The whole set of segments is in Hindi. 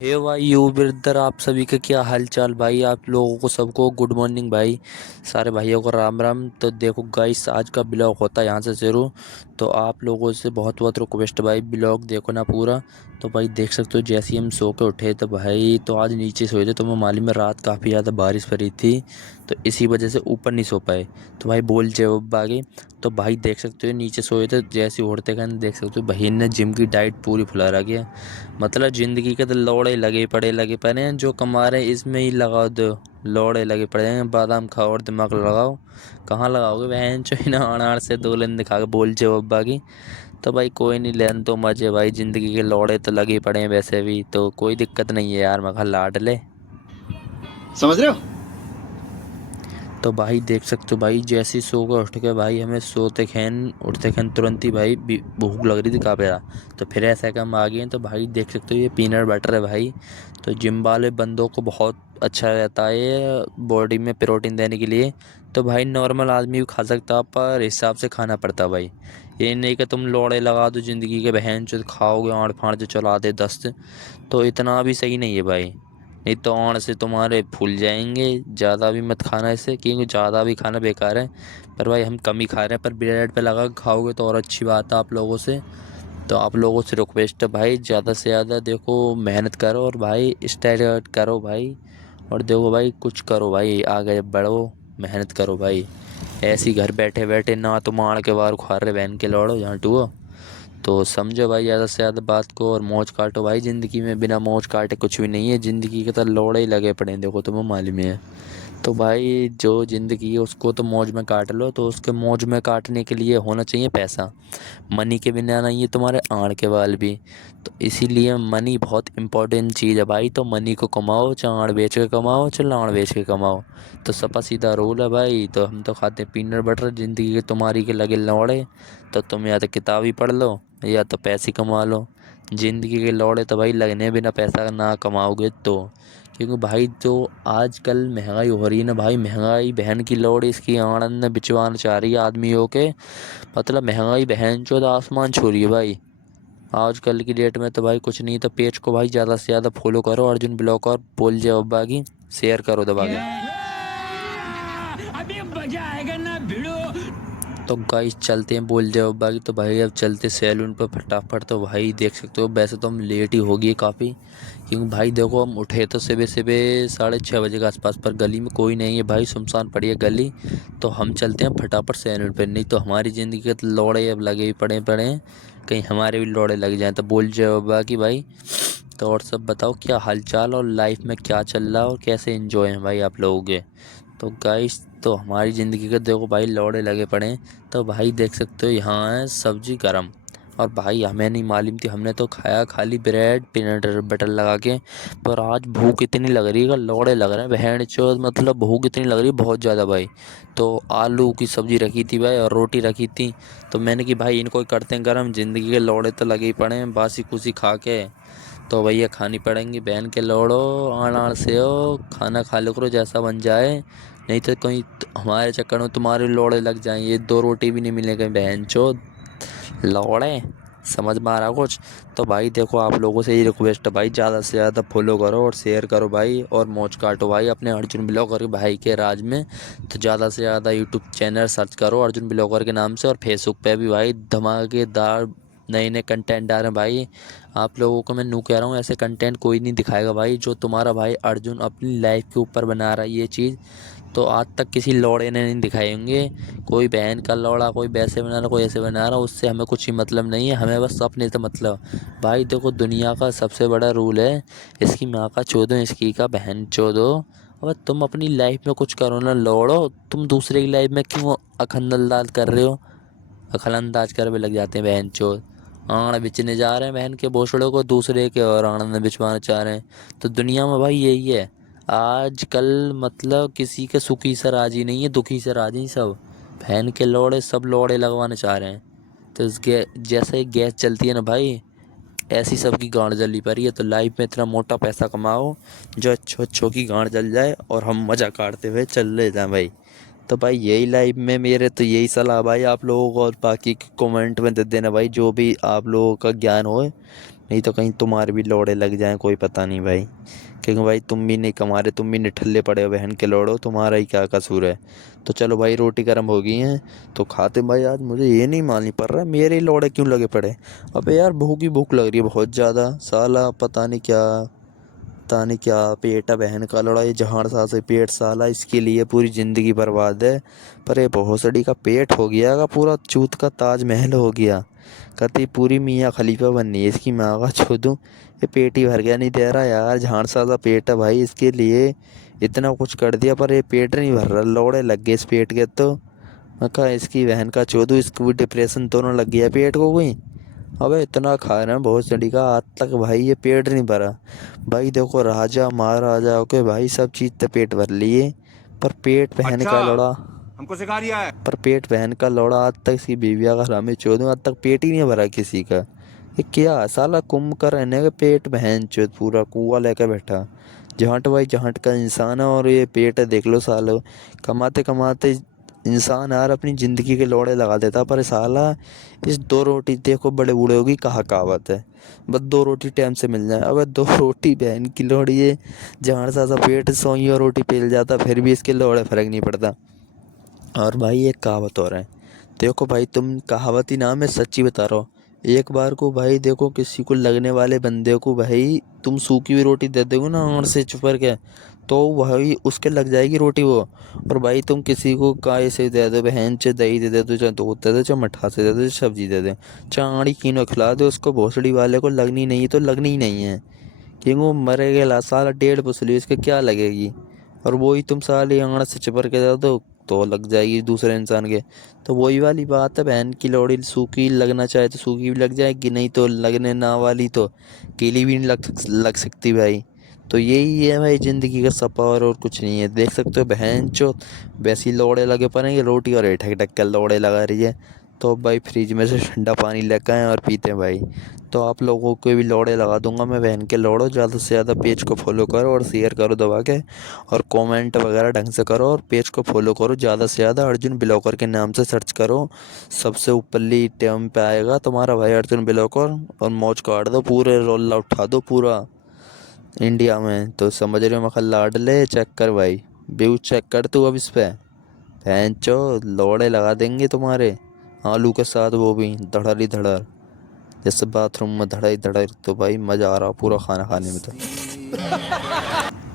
हे भाई यू ब्रदर, आप सभी का क्या हाल चाल भाई। आप लोगों को सबको गुड मॉर्निंग भाई। सारे भाइयों को राम राम। तो देखो गाइस, आज का ब्लॉग होता है यहाँ से शुरू। तो आप लोगों से बहुत बहुत रिक्वेस्ट भाई, ब्लॉग देखो ना पूरा। तो भाई देख सकते हो, जैसे ही हम सो के उठे तो भाई तो आज नीचे सोए थे। तो मैं मालूम है रात काफ़ी ज़्यादा बारिश पड़ी थी, तो इसी वजह से ऊपर नहीं सो पाए। तो भाई बोल जब आगे। तो भाई देख सकते हो नीचे सोए थे, जैसे उड़ते गए देख सकते हो बहन ने जिम की डाइट पूरी फुला रखी है। मतलब ज़िंदगी के तो लौड़े लगे पड़े हैं, जो कमा रहे हैं इसमें ही लगा दो। लौड़े लगे पड़े हैं, बादाम खाओ और दिमाग लगाओ। कहाँ लगाओगे बहन चो इन अनार से दो लेन दिखा के बोल जो अब्बा की। तो भाई कोई नहीं, लेन तो मजे भाई, ज़िंदगी के लौड़े तो लगे पड़े हैं वैसे भी, तो कोई दिक्कत नहीं है यार, मखा लाड ले। समझ रहे हो। तो भाई देख सकते हो भाई, जैसे ही सो कर उठ के भाई हमें सोते खैन उठते खैन तुरंत ही भाई भूख लग रही थी काफ़ी ज़्यादा। तो फिर ऐसा कि हम आ गए हैं। तो भाई देख सकते हो ये पीनट बटर है भाई। तो जिम वाले बंदों को बहुत अच्छा रहता है ये, बॉडी में प्रोटीन देने के लिए। तो भाई नॉर्मल आदमी भी खा सकता, पर हिसाब से खाना पड़ता भाई। ये नहीं कि तुम लोड़े लगा दो ज़िंदगी के, बहन जो खाओगे आड़ फाड़ जो चला दे दस्त। तो इतना भी सही नहीं है भाई। नहीं तो और से तुम्हारे फूल जाएंगे। ज़्यादा भी मत खाना इसे, क्योंकि ज़्यादा भी खाना बेकार है। पर भाई हम कम ही खा रहे हैं, पर ब्रेड पे लगा के खाओगे तो और अच्छी बात है आप लोगों से। तो आप लोगों से रिक्वेस्ट है भाई, ज़्यादा से ज़्यादा देखो मेहनत करो और भाई स्टाइल करो भाई। और देखो भाई कुछ करो भाई, आगे बढ़ो, मेहनत करो भाई। ऐसे ही घर बैठे बैठे ना तो मार के बाहर खा रहे बहन के लौड़ो जहाँ टूओ। तो समझो भाई ज़्यादा से ज़्यादा बात को, और मौज काटो भाई। ज़िंदगी में बिना मौज काटे कुछ भी नहीं है। ज़िंदगी के तो लौड़े ही लगे पड़े हैं, देखो तुम्हें मालूम ही है। तो भाई जो ज़िंदगी है उसको तो मौज में काट लो। तो उसके मौज में काटने के लिए होना चाहिए पैसा। मनी के बिना नहीं है तुम्हारे आड़ के बाल भी। तो इसीलिए मनी बहुत इंपॉर्टेंट चीज़ है भाई। तो मनी को कमाओ, चाहे आड़ बेच के कमाओ चाहे लाड़ बेच के कमाओ। तो सपा सीधा रूल है भाई। तो हम तो खाते हैं पीनट बटर, ज़िंदगी के तुम्हारी के लगे लौड़े। तो तुम या तो किताब ही पढ़ लो या तो पैसे कमा लो। ज़िंदगी के लौड़े तो भाई लगने बिना पैसा ना कमाओगे तो। क्योंकि भाई जो आजकल महंगाई हो रही है ना भाई, महंगाई बहन की लौड़ी इसकी आनंद में बिचवाना चाह रही है आदमियों के। मतलब महंगाई बहन चोद आसमान छू रही है भाई। आजकल की डेट में तो भाई कुछ नहीं। तो पेज को भाई ज़्यादा से ज़्यादा फॉलो करो, अर्जुन ब्लॉग और बोल जाओ अब्बा की शेयर करो दबा के। अभी मजा आएगा ना भिड़ो। तो गाइस चलते हैं बोल जाओ बाकी। तो भाई अब चलते सैलून पर फटाफट। तो भाई देख सकते हो वैसे तो हम लेट ही हो गए काफ़ी, क्योंकि भाई देखो हम उठे तो सुबह सुबह 6:30 बजे के आसपास, पर गली में कोई नहीं है भाई, सुनसान पड़ी है गली। तो हम चलते हैं फटाफट सैलून पर, नहीं तो हमारी ज़िंदगी के तो लौड़े अब लगे ही पड़े हैं। कहीं हमारे भी लौड़े लग जाएँ। तो बोल जाओ बाकी भाई। तो और सब बताओ क्या हालचाल, और लाइफ में क्या चल रहा है, और कैसे एंजॉय हैं भाई आप लोगों के। तो गाइस तो हमारी ज़िंदगी के देखो भाई लौड़े लगे पड़े हैं। तो भाई देख सकते हो यहाँ है सब्जी गरम। और भाई हमें नहीं मालूम थी, हमने तो खाया खाली ब्रेड पीनट बटर लगा के। पर आज भूख इतनी लग रही है, लौड़े लग रहे हैं बहन चोद, मतलब भूख इतनी लग रही है बहुत ज़्यादा भाई। तो आलू की सब्ज़ी रखी थी भाई और रोटी रखी थी। तो मैंने कि भाई इनको ही करते हैं गरम, ज़िंदगी के लौड़े तो लगे ही पड़े हैं बासी कुसी खा के। तो भैया खानी पड़ेंगी बहन के लौड़ो। आड़ आड़ से हो खाना खा लो करो जैसा बन जाए। नहीं तो कहीं हमारे चक्कर में तुम्हारे लौड़े लग जाएं, ये दो रोटी भी नहीं मिलेगी बहन चो लौड़े। समझ में आ रहा कुछ। तो भाई देखो आप लोगों से ये रिक्वेस्ट है भाई, ज़्यादा से ज़्यादा फॉलो करो और शेयर करो भाई, और मौज काटो भाई अपने अर्जुन ब्लॉगर भाई के राज में। तो ज़्यादा से ज़्यादा यूट्यूब चैनल सर्च करो अर्जुन ब्लॉगर के नाम से, और फेसबुक पे भी भाई धमाकेदार नए नए कंटेंट आ रहे हैं भाई। आप लोगों को मैं नू कह रहा हूँ, ऐसे कंटेंट कोई नहीं दिखाएगा भाई जो तुम्हारा भाई अर्जुन अपनी लाइफ के ऊपर बना रहा है ये चीज़। तो आज तक किसी लौड़े ने नहीं दिखाए होंगे। कोई बहन का लौड़ा, कोई वैसे बना रहा कोई ऐसे बना रहा, उससे हमें कुछ ही मतलब नहीं है, हमें बस अपने से मतलब। भाई देखो दुनिया का सबसे बड़ा रूल है, इसकी माँ का चोदो इसकी का बहन चोदो। अब तुम अपनी लाइफ में कुछ करो ना लौड़ो, तुम दूसरे की लाइफ में क्यों अखंडल कर रहे हो। अकल अंदाज कर भी लग जाते हैं बहन चोद। आण बिचने जा रहे हैं बहन के भोसड़ों को दूसरे के, और आनंद में बिचवाना चाह रहे हैं। तो दुनिया में भाई यही है आजकल, मतलब किसी के सुखी से राजी नहीं है, दुखी से राजी हैं सब। बहन के लौड़े सब लौड़े लगवाना चाह रहे हैं। तो इस जैसे गैस चलती है ना भाई, ऐसी सबकी गांड जली पड़ी है। तो लाइफ में इतना मोटा पैसा कमाओ जो अच्छो अच्छों की गांड जल जाए, और हम मज़ा काटते हुए चल ले जाएं भाई। तो भाई यही लाइफ में मेरे तो यही सलाह भाई आप लोगों को, और बाकी कमेंट में दे देना भाई जो भी आप लोगों का ज्ञान हो। नहीं तो कहीं तुम्हारे भी लोड़े लग जाएं, कोई पता नहीं भाई। क्योंकि भाई तुम भी नहीं कमा रहे, तुम भी निठल्ले पड़े हो बहन के लोड़ो, तुम्हारा ही क्या कसूर है। तो चलो भाई, रोटी गर्म हो गई है तो खाते भाई। आज मुझे ये नहीं मालूम पड़ रहा मेरे ही लोड़े क्यों लगे पड़े। अबे यार, भूख ही भूख लग रही है बहुत ज़्यादा, साला पता नहीं क्या पेट है बहन का लड़ा, ये जहाड़ सा से पेट, साला इसके लिए पूरी ज़िंदगी बर्बाद है। पर ये भोसड़ी का पेट हो गया का पूरा चूत का ताजमहल हो गया। कहती पूरी मियाँ खलीफा बननी है इसकी माँ का छोदूँ। ये पेट ही भर गया नहीं दे रहा यार, झाड़ सा पेट है भाई, इसके लिए इतना कुछ कर दिया पर ये पेट नहीं भर रहा, लौड़े लग गए इस पेट के। तो मैं कहा इसकी बहन का चोदू, इसको भी डिप्रेशन दोनों लग गया पेट को कोई। अबे इतना खा रहे हैं बहुत चढ़ी का, आज तक भाई ये पेट नहीं भरा। भाई देखो, राजा महाराजा के भाई सब चीज़ तो पेट भर लिए, पर पेट बहन अच्छा का लौड़ा, हमको सिखा रिया है। पर पेट बहन का लौड़ा आज तक इसकी बीविया का हरामी चोदूं, आज तक पेट ही नहीं भरा किसी का। ये क्या है साला, कुंभ का रहने का पेट बहन चोद पूरा कुआ लेकर बैठा। जहाँट भाई जहाँट का इंसान है, और ये पेट है देख लो सालो। कमाते कमाते इंसान यार अपनी ज़िंदगी के लोड़े लगा देता, पर साला इस दो रोटी देखो बड़े बूढ़े होगी कहा कहावत है, बस दो रोटी टाइम से मिल जाए। अबे दो रोटी बहन की लोड़ी है, जहाँ सा पेट सोई और रोटी पेल जाता, फिर भी इसके लोड़े फर्क नहीं पड़ता। और भाई एक कहावत और है, देखो भाई तुम कहावत ही नाम है, सच्ची बता रहा हूँ। एक बार को भाई देखो किसी को लगने वाले बंदे को भाई तुम सूखी हुई रोटी दे दोगे ना आड़ से चुपर के, तो भाई उसके लग जाएगी रोटी वो। और भाई तुम किसी को काय से दे दो, बहन से दही दे दो, चाहे दूध दे दो, चाहे मठा से दे दो, चाहे सब्जी दे दो, चाहे आड़ी कीनो खिला दो, उसको भोसड़ी वाले को लगनी नहीं है तो लगनी ही नहीं है। क्योंकि वो मरेगा साला, डेढ़ पुसली उसके क्या लगेगी। और वही तुम साले आड़ से चिपक के दे दो तो लग जाएगी दूसरे इंसान के। तो वही वाली बात है, बहन की लोड़ी सूखी लगना चाहे तो सूखी भी लग जाएगी, नहीं तो लगने ना वाली तो गीली भी नहीं लग सकती भाई। तो यही है भाई ज़िंदगी का सफ़र, और कुछ नहीं है। देख सकते हो बहन चो वैसी लोड़े लगे पड़ेंगे, रोटी और ठक ठक कर लोड़े लगा रही है। तो भाई फ्रिज में से ठंडा पानी लेकर आए और पीते हैं भाई। तो आप लोगों को भी लोड़े लगा दूंगा मैं, बहन के लोड़ो। ज़्यादा से ज़्यादा पेज को फॉलो करो और शेयर करो दबा के, और कमेंट वगैरह ढंग से करो, और पेज को फॉलो करो ज़्यादा से ज़्यादा। अर्जुन ब्लॉकर के नाम से सर्च करो, सबसे ऊपरली टर्म पे आएगा तुम्हारा भाई अर्जुन ब्लॉकर, और मौज काट दो, पूरे रोल्ला उठा दो पूरा इंडिया में। तो समझ रहे हो मखा लाडले, चेक कर भाई, व्यू चेक कर तू अब इस पे, बहन चो लोड़े लगा देंगे तुम्हारे आलू के साथ, वो भी धड़र ही धड़र, जैसे बाथरूम में धड़ाई धड़ाई। तो भाई मज़ा आ रहा पूरा खाना खाने में।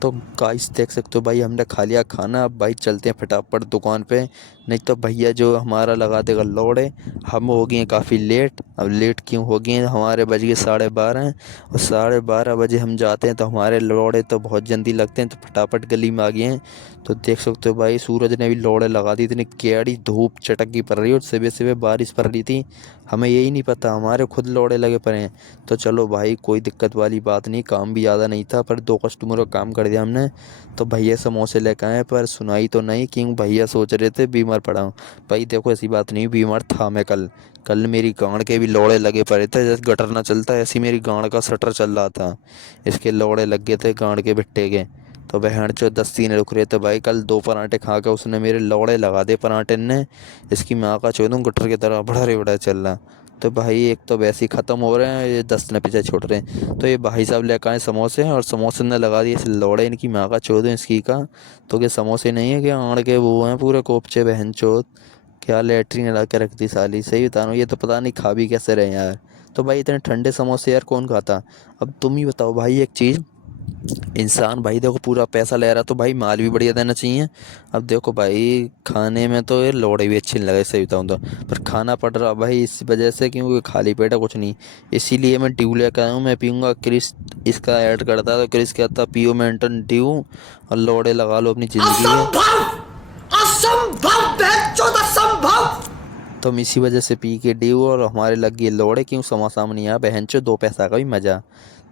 तो गाइस देख सकते हो भाई, हमने खा लिया खाना, अब भाई चलते हैं फटाफट दुकान पे, नहीं तो भैया जो हमारा लगा देगा लोड़े। हम हो गए हैं काफ़ी लेट। अब लेट क्यों हो गए हैं, हमारे बज गए 12:30, और 12:30 बजे हम जाते हैं तो हमारे लोड़े तो बहुत जल्दी लगते हैं, तो फटाफट गली में आ गए हैं। तो देख सकते हो भाई, सूरज ने भी लोड़े लगा दी, इतनी कैड़ी धूप चटक की पड़ रही है, और सुबह सुबह बारिश पड़ रही थी। हमें यही नहीं पता, हमारे खुद लोड़े लगे पड़े हैं। तो चलो भाई कोई दिक्कत वाली बात नहीं, काम भी ज़्यादा नहीं था, पर दो कस्टमरों का काम कर दिया हमने। तो भैया समोसे लेकर आए, पर सुनाई तो नहीं, क्योंकि भैया सोच रहे थे बीमार पड़ा हूँ। भाई देखो ऐसी बात नहीं, बीमार था मैं कल। कल मेरी गांड के भी लोड़े लगे पड़े थे, जैसे गटर ना चलता ऐसी मेरी गांड का शटर चल रहा था, इसके लोड़े लग गए थे गांड के बिट्टे के। तो बहन चो 10 दिन रुक रहे थे भाई, कल 2 पराठे खा के उसने मेरे लोड़े लगा दे पराठे ने, इसकी माँ का चोदूँ गटर की तरह बड़ा रे बड़ा चल रहा। तो भाई एक तो वैसे ही ख़त्म हो रहे हैं, ये 10 न पीछे छूट रहे हैं। तो ये भाई साहब लेकर आए समोसे, और समोसे ने लगा दिए लोड़े इनकी माँ का चोदूँ इसकी का। तो क्या समोसे नहीं है, क्या आड़ के वो हैं पूरे कोपचे बहन चोद, क्या लेटरिन लगा के रख दी साली। सही बता रहा हूँ, ये तो पता नहीं खा भी कैसे रहे यार। तो भाई इतने ठंडे समोसे यार कौन खाता। अब तुम ही बताओ भाई एक चीज़, इंसान भाई देखो पूरा पैसा ले रहा तो भाई माल भी बढ़िया देना चाहिए। अब देखो भाई खाने में तो ये लोड़े भी अच्छी नहीं लगे सही बताऊँ तो, पर खाना पड़ रहा भाई इस वजह से क्योंकि खाली पेट है कुछ नहीं। इसीलिए मैं ड्यू लेकर आया हूँ, मैं पीऊँगा क्रिस, इसका ऐड करता तो क्रिस कहता पियो मेंटन ड्यू और लोड़े लगा लो अपनी ज़िंदगी के। असंभव असंभव। तो हम इसी वजह से पी के ड्यू, और हमारे लग गए लोड़े, क्यों समोसा में नहीं आया बहन चो 2 पैसा का भी मज़ा।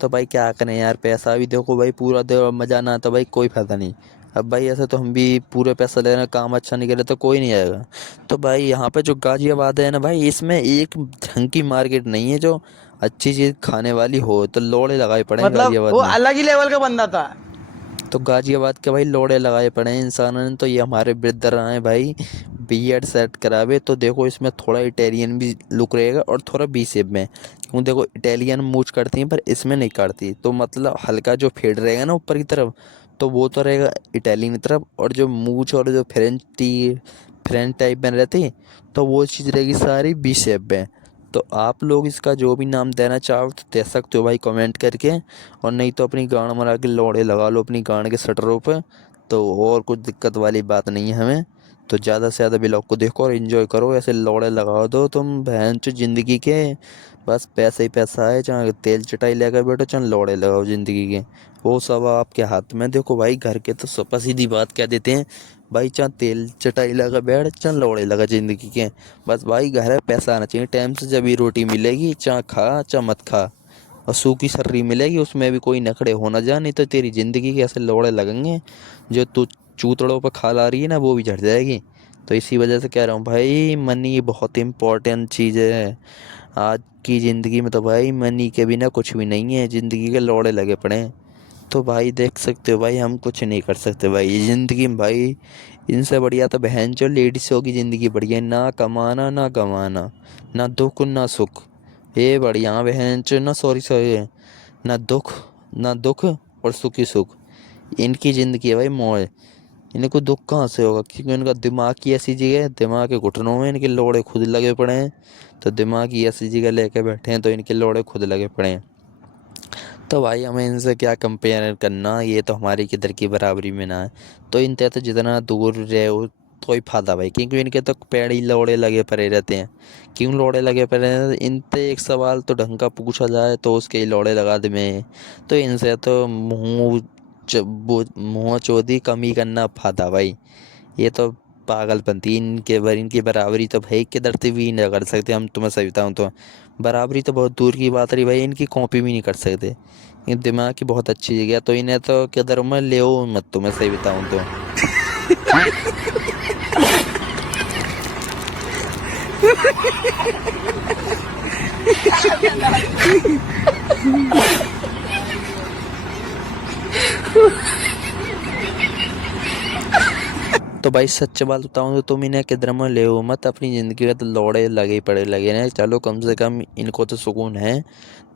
तो भाई क्या करें यार, पैसा भी देखो भाई पूरा दे, मज़ा ना तो भाई कोई फ़ायदा नहीं। अब भाई ऐसे तो हम भी पूरे पैसा ले रहे हैं, काम अच्छा नहीं करे तो कोई नहीं आएगा। तो भाई यहाँ पे जो गाजियाबाद है ना भाई, इसमें एक ढंग की मार्केट नहीं है जो अच्छी चीज़ खाने वाली हो, तो लोड़े लगाए पड़े हैं मतलब गाजियाबाद वो में। अलग ही लेवल का बंदा था। तो गाजियाबाद के भाई लोड़े लगाए पड़े हैं इंसानों ने। तो ये हमारे ब्रदर आए भाई बीएड सेट करावे। तो देखो इसमें थोड़ा इटालियन भी लुक रहेगा और थोड़ा बी शेप में, क्यों देखो इटालियन मूछ करती है पर इसमें नहीं काटती, तो मतलब हल्का जो फेड रहेगा ना ऊपर की तरफ, तो वो तो रहेगा इटालियन की तरफ, और जो मूछ और जो फ्रेंच टाइप में रहती, तो वो चीज़ रहेगी सारी बी शेप में। तो आप लोग इसका जो भी नाम देना चाहो तो दे सकते हो भाई कमेंट करके, और नहीं तो अपनी गांड मरा के लोड़े लगा लो अपनी गांड के शटरों पे। तो और कुछ दिक्कत वाली बात नहीं है हमें। तो ज़्यादा से ज़्यादा ब्लॉग को देखो और इन्जॉय करो, ऐसे लोड़े लगा दो तुम बहन चो ज़िंदगी के। बस पैसा ही पैसा है, चाहे तेल चटाई लेकर बैठो चाहे लोड़े लगाओ ज़िंदगी के, वो सब आपके हाथ में। देखो भाई घर के तो सपा सीधी बात कह देते हैं भाई, चाहे तेल चटाई लगा बैठ चाहे लोड़े लगा ज़िंदगी के। बस भाई घर है पैसा आना चाहिए टाइम से, जब ही रोटी मिलेगी चाहे खा चाहे मत खा, और सूखी सर्री मिलेगी उसमें भी कोई नखड़े होना जा, नहीं तो तेरी ज़िंदगी के ऐसे लोड़े लगेंगे जो तू चूतड़ों पर खा ला रही है ना वो भी झड़ जाएगी। तो इसी वजह से कह रहा हूँ भाई मनी बहुत इम्पोर्टेंट चीज़ है आज की ज़िंदगी में। तो भाई मनी के बिना कुछ भी नहीं है, ज़िंदगी के लोड़े लगे पड़े हैं। तो भाई देख सकते हो भाई हम कुछ नहीं कर सकते भाई ये ज़िंदगी में भाई। इनसे बढ़िया तो बहन चो लेडीज़ों की ज़िंदगी बढ़िया है, ना कमाना ना गमाना, ना दुख ना सुख। ये बढ़िया बहन चो ना, सॉरी सॉरी, ना दुख, ना दुख और सुखी सुख। इनकी ज़िंदगी है भाई मौज। इनको दुख कहाँ से होगा, क्योंकि इनका दिमाग की ऐसी जगह है, दिमाग के घुटनों में इनके लोड़े खुद लगे पड़े हैं। तो दिमाग की ऐसी जगह लेके बैठे हैं तो इनके लोड़े खुद लगे पड़े हैं। तो भाई हमें इनसे क्या कंपेयर करना, ये तो हमारी किधर की बराबरी में ना है। तो इनसे तो जितना दूर रहे हो तो ही फायदा भाई, क्योंकि इनके तो पेड़ ही लोड़े लगे पड़े रहते हैं। क्यों लोड़े लगे पड़े हैं, इनसे एक सवाल तो ढंग का पूछा जाए तो उसके ही लोड़े लगा दे में। तो इनसे तो मुँह चोदी कम ही करना फायदा भाई। ये तो पागलपंती, इनकी बराबरी तो भाई किधर से भी नहीं कर सकते हम, तुम्हें सही बताऊँ तो। बराबरी तो बहुत दूर की बात रही भाई, इनकी कॉपी भी नहीं कर सकते। इन दिमाग की बहुत अच्छी जगह है, तो इन्हें तो किधर में ले मत, तुम्हें सही बताऊँ तो। तो भाई सच बात बताऊँ तो तुम इन्हें किधर में ले मत, अपनी ज़िंदगी का तो लौड़े लगे ही पड़े लगे हैं। चलो कम से कम इनको तो सुकून है,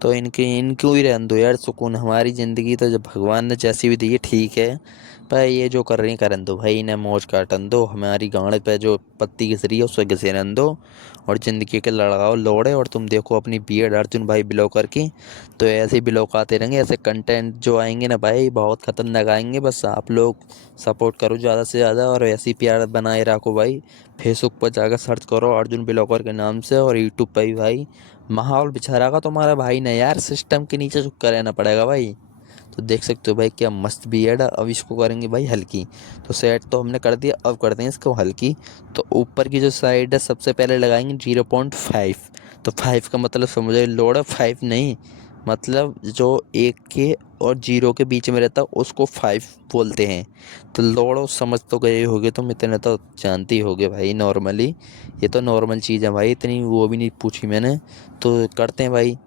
तो इनको ही रहने दो यार सुकून। हमारी ज़िंदगी तो जब भगवान ने जैसी भी दी है ठीक है, पर ये जो कर रही हैं करन दो भाई, इन्हें मौज काटन दो। हमारी गांड पे जो पत्ती घिस रही है उससे घिसे रहने दो, और ज़िंदगी के लड़ाओ लोड़े। और तुम देखो अपनी बीएड अर्जुन भाई ब्लॉगर की, तो ऐसे ही ब्लॉग आते रहेंगे, ऐसे कंटेंट जो आएंगे ना भाई बहुत खतरनाक आएंगे। बस आप लोग सपोर्ट करो ज़्यादा से ज़्यादा, और ऐसे ही प्यार बनाए रखो भाई। फेसबुक पर जाकर सर्च करो अर्जुन ब्लॉगर के नाम से, और यूट्यूब पर भी भाई माहौल बिछा रखा तुम्हारा भाई ने यार, सिस्टम के नीचे झुक कर रहना पड़ेगा भाई। तो देख सकते हो भाई क्या मस्त बीएड है। अब इसको करेंगे भाई हल्की, तो सेट तो हमने कर दिया, अब करते हैं इसको हल्की। तो ऊपर की जो साइड है सबसे पहले लगाएंगे 0.5। तो 5 का मतलब समझो लोड है, 5 नहीं, मतलब जो एक के और जीरो के बीच में रहता है उसको 5 बोलते हैं। तो लोड़ो समझ तो गए होगे तुम, इतने तो जानती होगे भाई नॉर्मली। ये तो नॉर्मल चीज़ है भाई, इतनी वो भी नहीं पूछी मैंने। तो करते हैं भाई।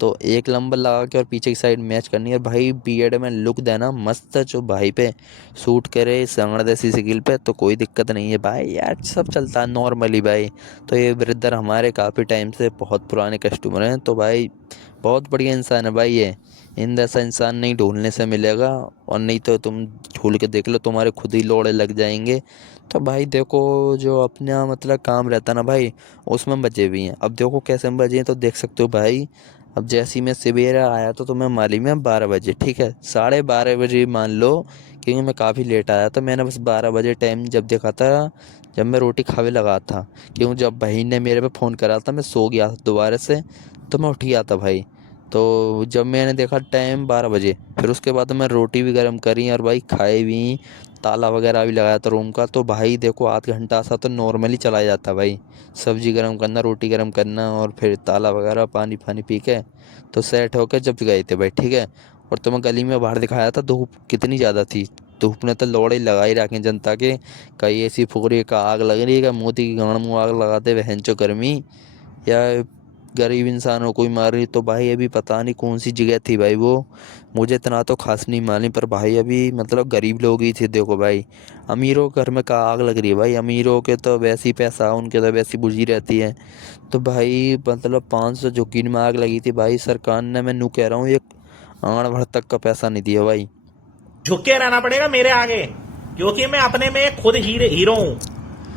तो एक लंबा लगा के और पीछे की साइड मैच करनी है भाई। बीएड में लुक देना मस्त है, जो भाई पे सूट करे सांगड़ जैसी स्किल पे, तो कोई दिक्कत नहीं है भाई यार, सब चलता है नॉर्मली भाई। तो ये ब्रदर हमारे काफ़ी टाइम से बहुत पुराने कस्टमर हैं, तो भाई बहुत बढ़िया इंसान है भाई ये। इन जैसा इंसान नहीं ढूंढने से मिलेगा, और नहीं तो तुम ढूंढ के देख लो तुम्हारे खुद ही लोड़े लग जाएंगे। तो भाई देखो जो अपना मतलब काम रहता ना भाई, उसमें बचे भी हैं। अब देखो कैसे में बचे हैं तो देख सकते हो भाई। अब जैसे ही मैं सवेरा आया तो तुम्हें मालूम है 12 बजे, ठीक है 12:30 बजे मान लो, क्योंकि मैं काफ़ी लेट आया। तो मैंने बस 12 बजे टाइम जब देखा था, जब मैं रोटी खावे लगा था, क्यों जब बहन ने मेरे पे फ़ोन करा था मैं सो गया था दोबारा से, तो मैं उठ गया था भाई। तो जब मैंने देखा टाइम 12 बजे, फिर उसके बाद मैं रोटी भी गर्म करी और भाई खाए भी, ताला वगैरह भी लगाया था रूम का। तो भाई देखो आध घंटा सा तो नॉर्मली चला जाता भाई, सब्जी गर्म करना रोटी गर्म करना और फिर ताला वगैरह पानी फानी पी के तो सेट होकर जब गए थे भाई, ठीक है। और तो मैं गली में बाहर दिखाया था, धूप कितनी ज़्यादा थी, धूप ने तो लोड़े लगा ही रखे जनता के। कहीं ऐसी फुकरी का आग लग रही है, का मोती की गांड मुँह आग लगाते बहन चो गर्मी, या गरीब इंसानों को ही मार रही। तो भाई अभी पता नहीं कौन सी जगह थी भाई वो, मुझे इतना तो खास नहीं मालूम, पर भाई अभी मतलब गरीब लोग ही थे। देखो भाई, अमीरों के घर में का आग लग रही है भाई, अमीरों के तो वैसी पैसा, उनके तो वैसी बुझी रहती है। तो भाई मतलब 500 झुग्गी में आग लगी थी भाई, सरकार ने, मैं नू कह रहा हूँ, एक आड़ भर तक का पैसा नहीं दिया भाई। झुक के रहना पड़ेगा मेरे आगे, क्योंकि मैं अपने में खुद हीरो हूं।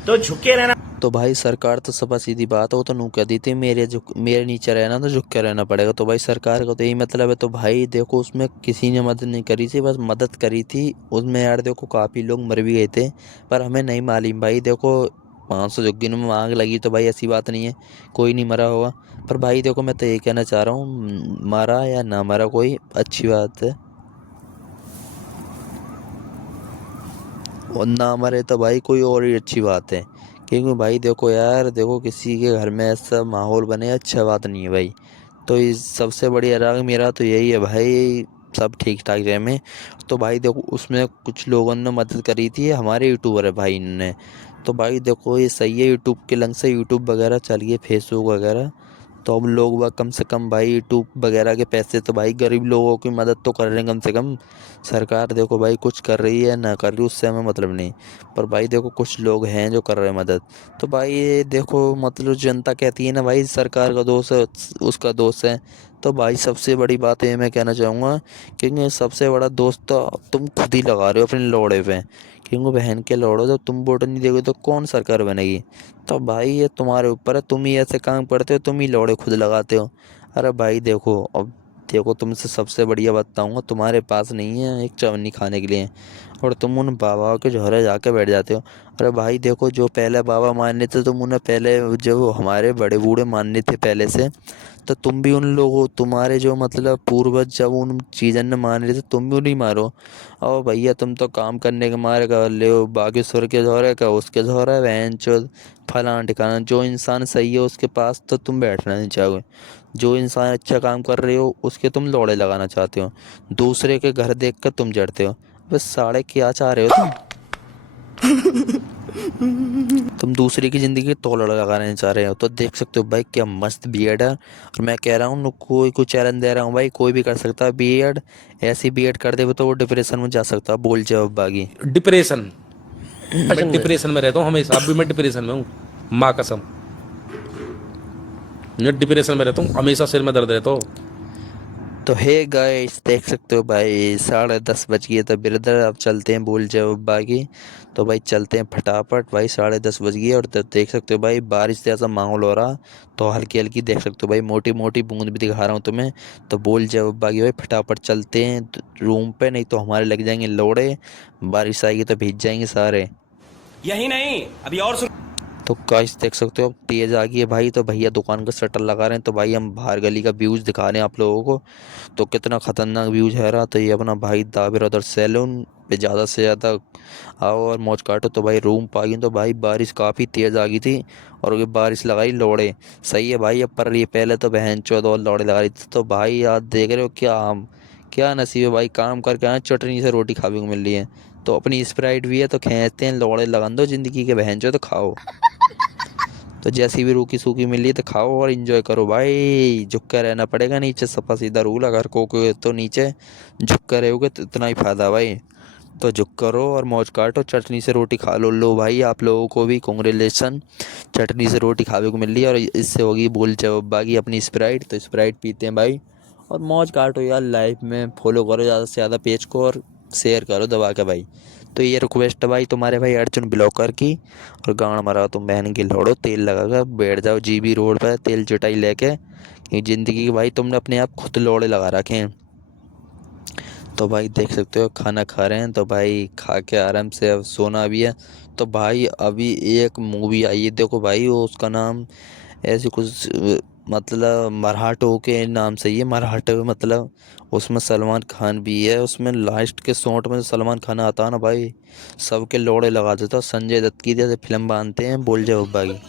तो झुक के रहना। तो भाई सरकार तो सपा सीधी बात है, वो तो नू कह दी थी मेरे नीचे रहना तो झुक के रहना पड़ेगा। तो भाई सरकार का तो यही मतलब है। तो भाई देखो उसमें किसी ने मदद नहीं करी थी, बस मदद करी थी उसमें यार। देखो काफ़ी लोग मर भी गए थे, पर हमें नहीं मालूम भाई। देखो 500 झुग्गियों में आग लगी तो भाई ऐसी बात नहीं है कोई नहीं मरा होगा। पर भाई देखो मैं तो ये कहना चाह रहा हूँ, मरा या ना मरा कोई अच्छी बात है, और ना मरे तो भाई कोई और ही अच्छी बात है। क्योंकि भाई देखो यार, देखो किसी के घर में ऐसा माहौल बने अच्छा बात नहीं है भाई। तो इस सबसे बड़ी राग मेरा तो यही है भाई, सब ठीक ठाक रहे में। तो भाई देखो उसमें कुछ लोगों ने मदद करी थी, हमारे यूट्यूबर है भाई इनने। तो भाई देखो ये सही है, यूट्यूब के लंग से यूट्यूब वगैरह चलिए, फेसबुक वगैरह। तो अब लोग वह कम से कम भाई यूट्यूब वगैरह के पैसे तो भाई गरीब लोगों की मदद तो कर रहे हैं कम से कम। सरकार देखो भाई कुछ कर रही है ना कर रही उससे हमें मतलब नहीं, पर भाई देखो कुछ लोग हैं जो कर रहे हैं मदद। तो भाई ये देखो मतलब जनता कहती है ना भाई सरकार का दोष है, उसका दोष है। तो भाई सबसे बड़ी बात ये मैं कहना चाहूँगा, क्योंकि सबसे बड़ा दोस्त तो तुम खुद ही लगा रहे हो अपने लोड़े पे। क्योंकि बहन के लोड़ो, जब तुम वोट नहीं दोगे तो कौन सरकार बनेगी। तो भाई ये तुम्हारे ऊपर है, तुम ही ऐसे काम करते हो, तुम ही लोड़े खुद लगाते हो। अरे भाई देखो अब, देखो तुमसे सबसे बढ़िया बताऊंगा, तुम्हारे पास नहीं है एक चवन्नी खाने के लिए, और तुम उन बाबा के झोरे जाके बैठ जाते हो। अरे भाई देखो जो पहले बाबा मानने थे तुम उन्हें, पहले जो हमारे बड़े बूढ़े मानने थे पहले से, तो तुम भी उन लोगों, तुम्हारे जो मतलब पूर्वज जब उन चीज़न ने मान रहे थे तुम भी उन्हें मारो। और भैया तुम तो काम करने के मारे कर ले हो, बागेश्वर के झोरे का उसके झोरे बहन चो फलाना ठिकाना। जो इंसान सही है उसके पास तो तुम बैठना नहीं चाहोगे, जो इंसान अच्छा काम कर रहे हो उसके तुम लोड़े लगाना चाहते हो, दूसरे के घर देख कर तुम जड़ते हो। बस साढ़े क्या चाह रहे हो तुम दूसरे की ज़िंदगी तोड़ लगाने चाह रहे हो। तो देख सकते हो भाई क्या मस्त बीएड है, और मैं कह रहा हूँ कोई को चैलेंज दे रहा हूँ भाई, कोई भी कर सकता है बीएड। ऐसी बीएड कर दे तो वो डिप्रेशन में जा सकता है, बोल जवाब बागी। डिप्रेशन, मैं डिप्रेशन में रहता हूँ हमेशा, अब भी मैं डिप्रेशन में हूँ, माँ कसम। मैं डिप्रेशन में रहता हूँ हमेशा, सिर में दर्द रहता हो। तो हे गाइस देख सकते हो भाई 10:30 बज गए, तो ब्रदर अब चलते हैं बोल जाओ बाकी। तो भाई चलते हैं फटाफट भाई, 10:30 बज गए, और देख सकते हो भाई बारिश जैसा माहौल हो रहा। तो हल्की हल्की देख सकते हो भाई मोटी मोटी बूंद भी दिखा रहा हूँ तुम्हें। तो बोल जाओ बाकी भाई फटाफट चलते हैं रूम पे, नहीं तो हमारे लग जाएंगे लोड़े, बारिश आएगी तो भीग जाएंगे सारे। यही नहीं, अभी और सुन। तो गाइस देख सकते हो अब तेज आ गई है भाई, तो भैया दुकान का शटर लगा रहे हैं। तो भाई हम बाहर गली का व्यूज दिखा रहे हैं आप लोगों को, तो कितना खतरनाक व्यूज है रहा। तो ये अपना भाई दाबिर उधर सैलून पे ज़्यादा से ज़्यादा आओ और मौज काटो। तो भाई रूम पा गई, तो भाई बारिश काफ़ी तेज़ आ गई थी, और ये बारिश लगाई लोड़े। सही है भाई अब पर रही है, पहले तो बहन चौद और लोड़े लगा रही थी। तो भाई यार देख रहे हो क्या हम, क्या नसीब है भाई, काम करके आए चटनी से रोटी खाने को मिल रही है। तो अपनी स्प्राइट भी है तो खींचते हैं, लोड़े लगा दो ज़िंदगी के बहन चो तो खाओ। तो जैसी भी रूखी सूखी मिली तो खाओ और इन्जॉय करो भाई, झुक कर रहना पड़ेगा नीचे, सफा सीधा रूल। अगर को तो नीचे झुक कर रहोगे तो इतना ही फायदा भाई। तो झुक करो और मौज काटो, चटनी से रोटी खा लो भाई आप लोगों को भी कॉन्ग्रेचुलेसन, चटनी से रोटी खाने को मिल रही है, और इससे होगी बोल बाकी अपनी स्प्राइट। तो स्प्राइट पीते हैं भाई और मौज काटो यार, लाइफ में फॉलो करो ज़्यादा से ज़्यादा पेज को, और शेयर करो दबा के भाई। तो ये रिक्वेस्ट है भाई तुम्हारे भाई अर्जुन ब्लॉकर की, और गाँड मराओ तुम बहन की लोड़ो, तेल लगा कर बैठ जाओ जीबी रोड पर तेल चटाई लेके, कि ज़िंदगी की भाई तुमने अपने आप खुद लोड़े लगा रखे हैं। तो भाई देख सकते हो खाना खा रहे हैं, तो भाई खा के आराम से अब सोना भी है। तो भाई अभी एक मूवी आई है देखो भाई, वो उसका नाम ऐसे कुछ मतलब मराठों के नाम से, ये मराठे मतलब, उसमें सलमान खान भी है। उसमें लास्ट के शॉट में सलमान खान आता है ना भाई, सबके लोड़े लगा देता, संजय दत्त की जैसे फिल्म बांधते हैं बोल जाओ भाई।